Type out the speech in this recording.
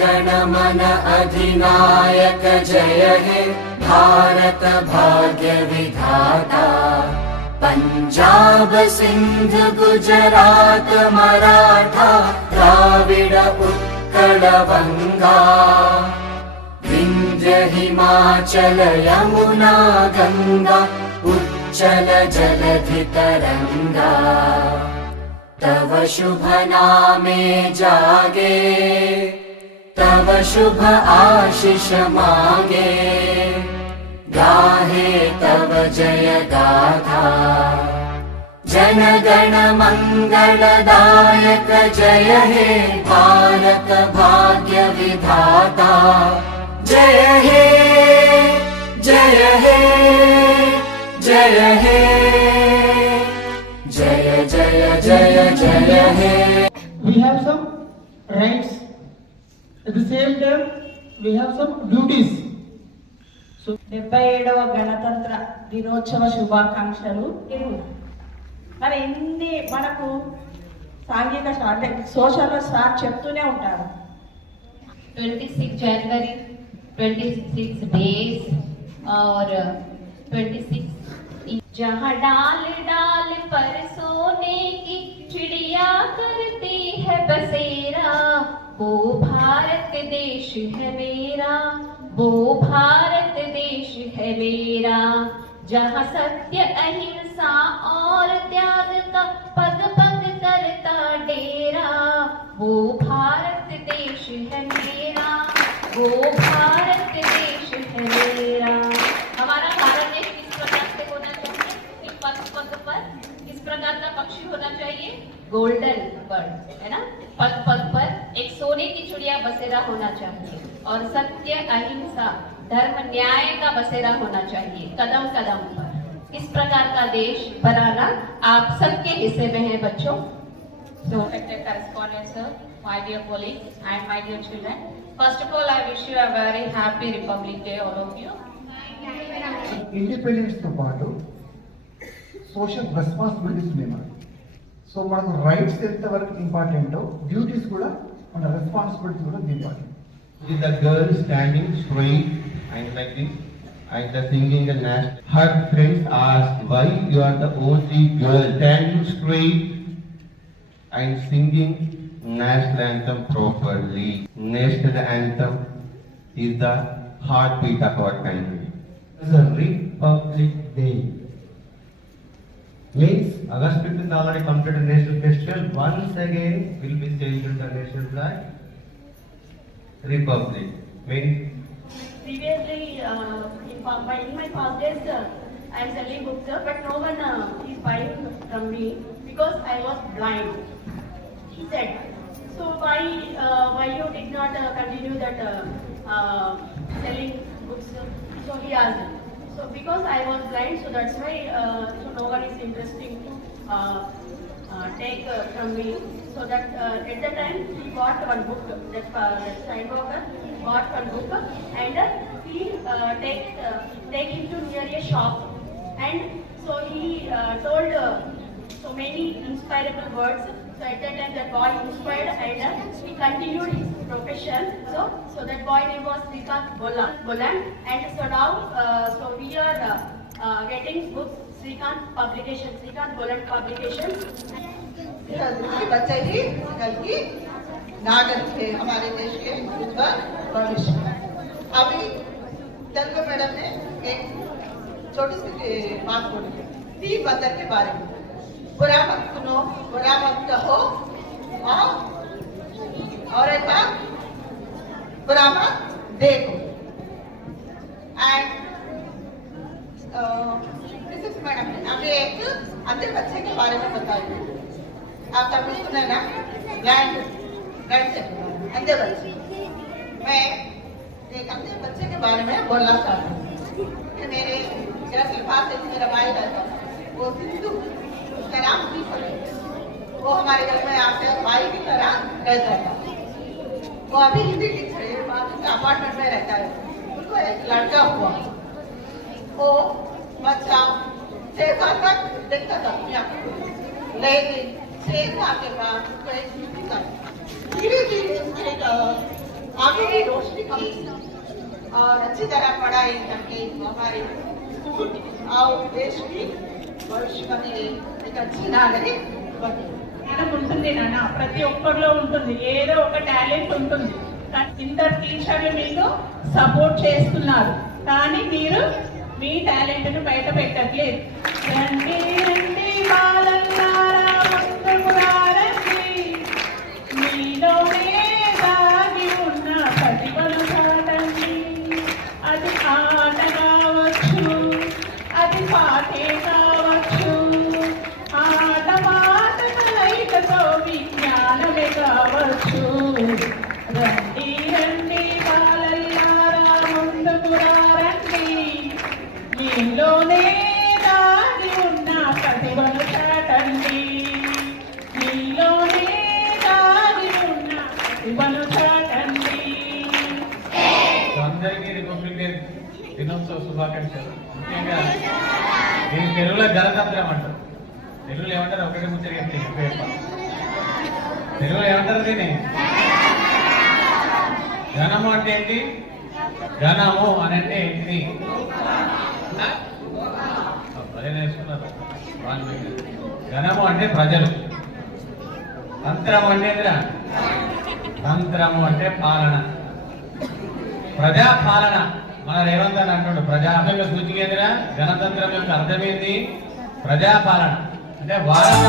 गण मन अधिनायक जय हे भारत भाग्य विधाता। पंजाब सिंध गुजरात मराठा द्राविड उत्कल बंगा विंध्य हिमाचल यमुना गंगा उच्चल जलधि तरंगा। तव शुभ नामे जागे तव शुभ आशीष मांगे गाहे तव जय गाथा। जन गण मंगलदायक जय हे भारत भाग्य विधाता। जय हे जय हे जय हे जय जय जय जय हे। We have some rights, at the same time we have some duties. So 77వ గణతంత్ర దినోత్సవ శుభాకాంక్షలు. మరి ఎన్ని మనకు సాంఘిక అంటే సోషల్ సార్ చెప్తూనే ఉంటారు. 26 जनवरी 26 डेज और 26 जहाँ डाल डाल पर सोने की चिड़िया करती है बसेरा वो भारत देश है मेरा वो भारत देश है मेरा। जहाँ सत्य अहिंसा और त्याग का पग पग करता डेरा वो भारत देश है मेरा वो भारत देश है मेरा। हमारा भारत देश किस प्रकार से होना चाहिए? एक पग पग पर किस प्रकार का पक्षी होना चाहिए? गोल्डन बर्ड, है ना। पग पग पर एक सोने की चिड़िया बसेरा होना चाहिए और सत्य अहिंसा धर्म न्याय का बसेरा होना चाहिए कदम कदम पर। इस प्रकार का देश बनाना आप सबके हिस्से में है बच्चों। So, respected correspondents, sir, my dear colleagues and my dear children, first of all I wish you a very happy Republic Day, all of you. Independence తో పాటు సోషల్ రెస్పాన్సిబిలిటీస్ ఉన్నాయి. సో మనకు రైట్స్ ఎంతవరకు ఇంపార్టెంటో డ్యూటీస్ కూడా మన responsibility కూడా important. With the girl standing straight and like this and the singing the national. Her friends asked why you are the only girl standing straight and singing national anthem properly. National anthem is the heartbeat of our country. It's a Republic Day. Means August 15th already completed national festival. Once again will be changed the national flag. Republic means Previously, in my past days, I am selling books, but no one is buying from me because I was blind. He said, so why you did not continue that selling books? So he asked. So because I was blind, so that's why so no one is interested to take from me. So that at the time he bought one book. That Steinberger bought one book and he take him to near a shop, and so he told so many inspirable words. So at that time that boy inspired and he continued his profession. So that boy name was Srikant Bolan, and so now so we are getting books Srikant publication, Srikant Bolan publication. बच्चे ही कल की नागरिक थे हमारे देश के उज्जवल भविष्य। अभी तेलुगु मैडम ने एक छोटी सी बात बोली थी बंदर के बारे में। बुरा मत सुनो, बुरा मत कहो और एक बात बुरा मत देखो। एंड फिजिक्स मैडम ने अभी एक अंधे बच्चे के बारे में बताया। आप सबने सुना ना, ब्लाइंड से अंधे बच्चे। मैं एक अंधे बच्चे के बारे में बोलना चाहती हूँ। मेरे पास एक मेरा भाई रहता है, वो सिंधु, उसका नाम दीपक है। वो हमारे घर में आके भाई की तरह रहता था। वो अभी हिंदी टीचर है, अपार्टमेंट में रहता है। उनको एक लड़का हुआ, वो बच्चा 6 साल तक देखता था दुनिया को, लेकिन 6 साल के बाद उसको एक धीरे धीरे उसकी अभी रोशनी की और अच्छी तरह पढ़ाई करके हमारे स्कूल और देश की भविष्य बने एक अच्छी नागरिक बने। ఉంటుంది నాన్న, ప్రతి ఒక్కరిలో ఉంటుంది, ఏదో ఒక టాలెంట్ ఉంటుంది. ఇంటర్ టీచర్లు మీకు సపోర్ట్ చేస్తున్నారు, కానీ మీరు మీ టాలెంట్ ను బయట పెట్టట్లేదు. రండి రండి బాలల్లారా ముందుకు రండి, మీలోనే దాగి ఉన్న ప్రతిభను చాటండి. అది ఆట కావచ్చు, అది పాటే కావచ్చు, ఆట పాట కలయికతో విజ్ఞానమే కావచ్చు. రండి రండి బాలల్లారా ముందుకు రండి, మీలోనే దాగి ఉన్న ప్రతిభను చాటండి, మీలోనే దాగి ఉన్న ప్రతిభను చాటండి. అందరికీ రిపబ్లిక్ డే దినోత్సవ శుభాకాంక్షలు. ముఖ్యంగా దీని తెలుగులో గణతంత్రం అంటారు. తెలుగులో ఏమంటారు? ఒకటి ముచ్చట తెలుగులో ఏమంటారు దీన్ని? ఘనము అంటే ఏంటి? ఘనము అని అంటే ఏంటిది? ప్రజలు నేర్చుకున్నారు. ఘనము అంటే ప్రజలు, తంత్రము అంటే ఏంటిరా? తంత్రము అంటే పాలన, ప్రజా పాలన. మన రేవంత్ అని అంటాడు ప్రజాపాలన సూచికేందిరా? గణతంత్రం యొక్క అర్థమేంది? ప్రజాపాలన అంటే భారత